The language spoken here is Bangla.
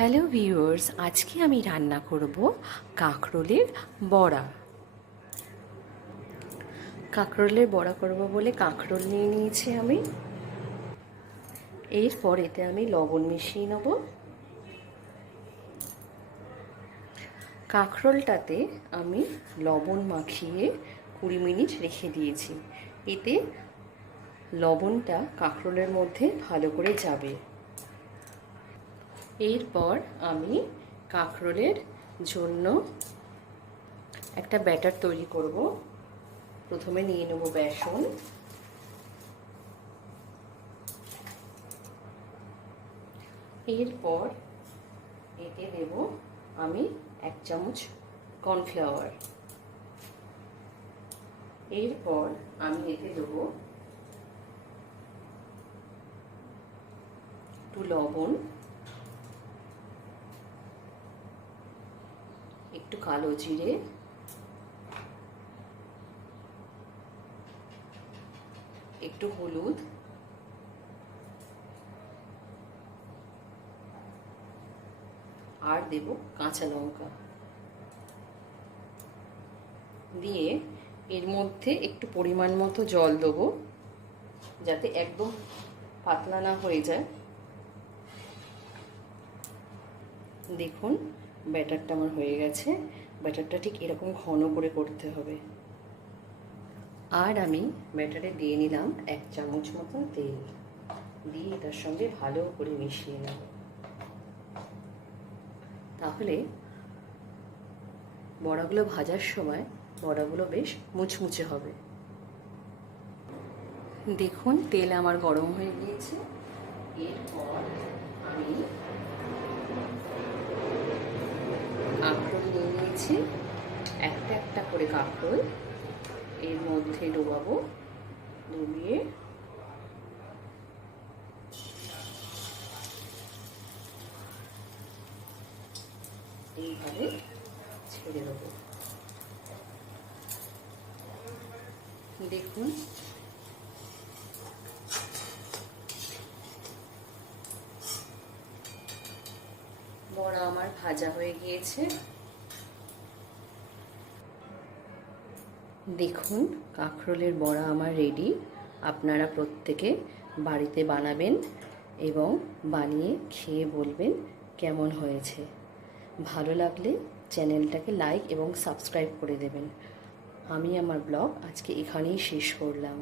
হ্যালো ভিউয়ার্স, আজকে আমি রান্না করব কাঁকরোলের বড়া। কাঁকরোলের বড়া করব বলে কাঁকরোল নিয়ে নিয়েছি আমি। এরপর এতে আমি লবণ মিশিয়ে নেব। কাঁকরোলটাতে আমি লবণ মাখিয়ে 20 মিনিট রেখে দিয়েছি। এতে লবণটা কাঁকরোলের মধ্যে ভালো করে যাবে। এরপর আমি কাঁকরোলের জন্য একটা ব্যাটার তৈরি করব। প্রথমে নিয়ে নেব বেসন, এরপর এতে দেব আমি 1 চামচ কর্নফ্লাওয়ার, এরপর আমি এতে দেব একটু লবণ, একটু কালো জিরে, একটু হলুদ, আর দেব কাঁচা লঙ্কা দিয়ে এর মধ্যে একটু পরিমাণ মতো জল দেবো, যাতে একদম পাতলা না হয়ে যায়। দেখুন ব্যাটারটা আমার হয়ে গেছে। ব্যাটারটা ঠিক এরকম ঘন করে করতে হবে। আর আমি ব্যাটারে দিয়ে নিলাম 1 চামচ মতন তেল, দিয়ে এটার সঙ্গে ভালো করে মিশিয়ে নেব। তাহলে বড়াগুলো ভাজার সময় বড়াগুলো বেশ মুচমুচে হবে। দেখুন তেল আমার গরম হয়ে গিয়েছে। এরপর আমি কাঁকরোল নিয়ে নিয়েছি, একটা একটা করে কাঁকরোল এর মধ্যে ডোবাবো, ডুবিয়ে এইভাবে ছেড়ে দেবো। দেখুন বড়া আমার ভাজা হয়ে গিয়েছে। দেখুন কাঁকরোলের বড়া আমার রেডি। আপনারা প্রত্যেকে বাড়িতে বানাবেন এবং বানিয়ে খেয়ে বলবেন কেমন হয়েছে। ভালো লাগলে চ্যানেলটাকে লাইক এবং সাবস্ক্রাইব করে দেবেন। আমি আমার ব্লগ আজকে এখানেই শেষ করলাম।